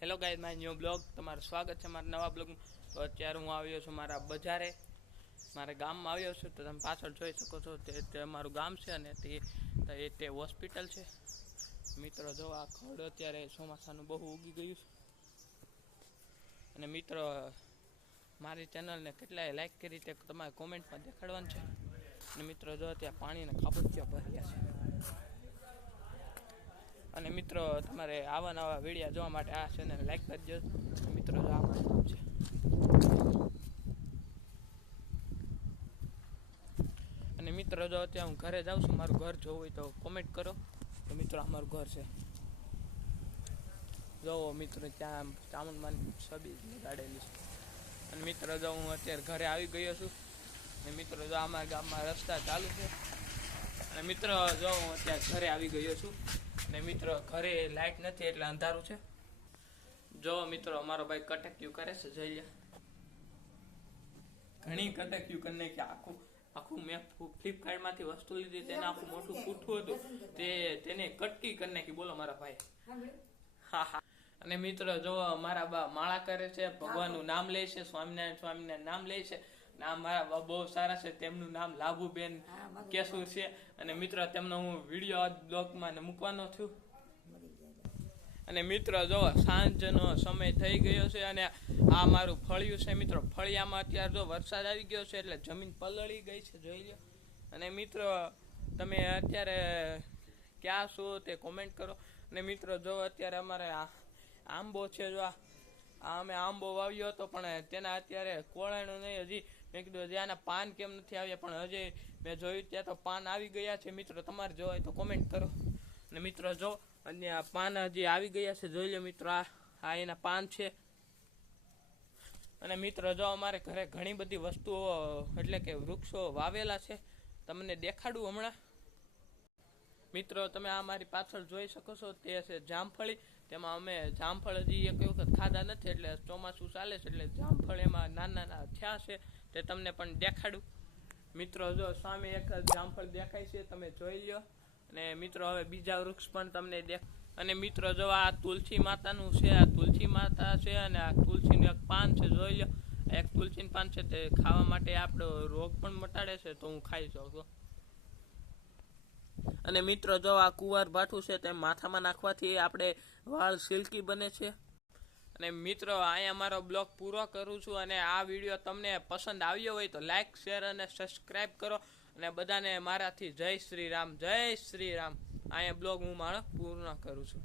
Hello guys, my new blog તમારું સ્વાગત છે મારા નવા બ્લોગમાં। તો અત્યારે હું આવ્યો છું મારા બજારે, મારા ગામમાં આવ્યો છું। તો તમે પાછળ જોઈ શકો છો તે અમારું ગામ છે અને તે હોસ્પિટલ છે। મિત્રો જો આ ખડ અત્યારે ચોમાસાનું બહુ ઉગી ગયું છે અને મિત્રો મારી ચેનલને કેટલાય લાઈક કરી તે તમારે કોમેન્ટમાં દેખાડવાનું છે। અને મિત્રો જો ત્યાં પાણીના ખાબોચિયા ભર્યા છે। અને મિત્રો તમારે આવા નવા વિડીયો જોવા માટે આ ચેનલ લાઈક કરજો। મિત્રો જો આ છે અને મિત્રો જો અત્યારે હું ઘરે જાઉં છું, મારું ઘર જોવું હોય તો કોમેન્ટ કરો। તો મિત્રો અમારું ઘર છે, જો મિત્રો ત્યાં ચામુંડમાની છબી લગાડેલી છે। અને મિત્રો જો હું અત્યારે ઘરે આવી ગયો છું અને મિત્રો જો અમારા ગામમાં રસ્તા ચાલુ છે। અને મિત્રો જો હું અત્યારે ઘરે આવી ગયો છું અને મિત્રો ઘરે લાઈટ નથી એટલે અંધારું છે। જો મિત્રો અમારો ભાઈ કટક્યું કરે છે, જોઈ લે ઘણી કટક્યું કરીને કે આખું મેં ફ્લિપકાર્ટમાંથી વસ્તુ લીધી તેને આખું મોટું પૂઠું હતું તેને કટકી કરી નાખી। બોલો મારા ભાઈ, હા હા। અને મિત્રો જો મારા બા માળા કરે છે, ભગવાનનું નામ લે છે, સ્વામિનારાયણ નામ લે છે। નામ મારા બા બહુ સારા છે, તેમનું નામ લાભુબેન કેસુર છે। અને મિત્રો તેમનો હું વિડીયો બ્લોગમાં મૂકવાનો છું। અને મિત્રો જો સાંજનો સમય થઈ ગયો છે અને આ મારું ફળિયું છે। મિત્રો ફળિયામાં અત્યારે જો વરસાદ આવી ગયો છે એટલે જમીન પલળી ગઈ છે, જોઈ લો। અને મિત્રો તમે અત્યારે ક્યાં છો તે કોમેન્ટ કરો। અને મિત્રો જો અત્યારે અમારે આંબો છે, જો અમે આંબો વાવ્યો હતો પણ તેના અત્યારે કોળાણું નહીં, હજી મેં કીધું હજી આના પાન કેમ નથી આવ્યા, પણ હજી મેં જોયું ત્યાં તો પાન આવી ગયા છે। મિત્રો તમારે જો હોય તો કોમેન્ટ કરો। અને મિત્રો જો અને આ પાન હજી આવી ગયા છે, જોઈ લો મિત્રો, આ એના પાન છે। અને મિત્રો જો અમારે ઘરે ઘણી બધી વસ્તુઓ એટલે કે વૃક્ષો વાવેલા છે, તમને દેખાડું હમણાં। મિત્રો તમે આ મારી પાછળ જોઈ શકો છો તે છે જામફળી। તેમાં અમે જામફળ હજી એક વખત ખાધા નથી, એટલે ચોમાસું ચાલે છે એટલે જામફળ એમાં નાના થયા છે, તે તમને પણ દેખાડું। મિત્રો જો સામે એક જામફળ દેખાય છે, તમે જોઈ લો। અને મિત્રો હવે બીજા વૃક્ષ પણ તમને અને મિત્રો જો આ તુલસી માતાનું છે, આ તુલસી માતા છે અને આ તુલસીનું એક પાન છે, જોઈ લો। એક તુલસીનું પાન છે તે ખાવા માટે આપણો રોગ પણ મટાડે છે, તો હું ખાઈ જાઉં છું। અને મિત્રો જો આ કુંવાર ભાઠું છે તે માથામાં નાખવાથી આપણે વાળ સિલ્કી બને છે। અને મિત્રો અહીંયા મારો બ્લોગ પૂરો કરું છું। અને આ વિડીયો તમને પસંદ આવ્યો હોય તો લાઈક, શેર અને સબસ્ક્રાઈબ કરો। અને બધાને મારાથી જય શ્રી રામ, જય શ્રી રામ। અહીંયા બ્લોગ હું મારો પૂર્ણ કરું છું।